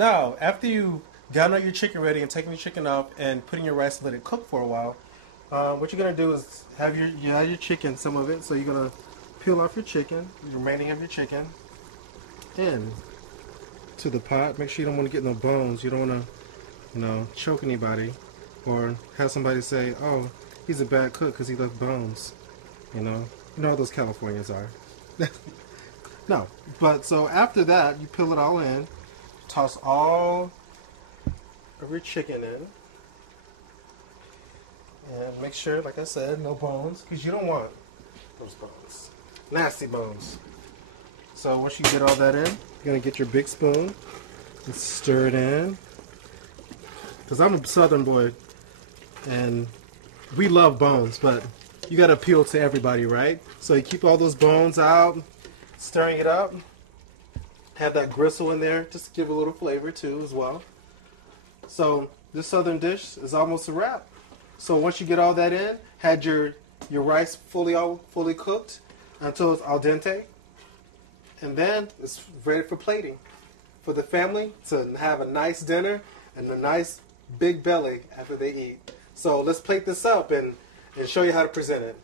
Now, after you got out your chicken ready and taking your chicken off and putting your rice and let it cook for a while, what you're gonna do is have your chicken, some of it. So you're gonna peel off your chicken, the remaining of your chicken, in to the pot. Make sure you don't want to get no bones. You don't want to, choke anybody, or have somebody say, "Oh, he's a bad cook because he left bones." You know how those Californians are. No, but so after that, you peel it all in, toss all of your chicken in, and make sure, like I said, no bones, because you don't want those bones. Nasty bones. So once you get all that in, you're going to get your big spoon and stir it in. Because I'm a Southern boy, and we love bones, but you got to appeal to everybody, right? So you keep all those bones out, stirring it up. Have that gristle in there, just to give a little flavor too as well. So this Southern dish is almost a wrap. So once you get all that in, had your rice fully cooked until it's al dente, and then it's ready for plating for the family to have a nice dinner and a nice big belly after they eat. So let's plate this up and show you how to present it.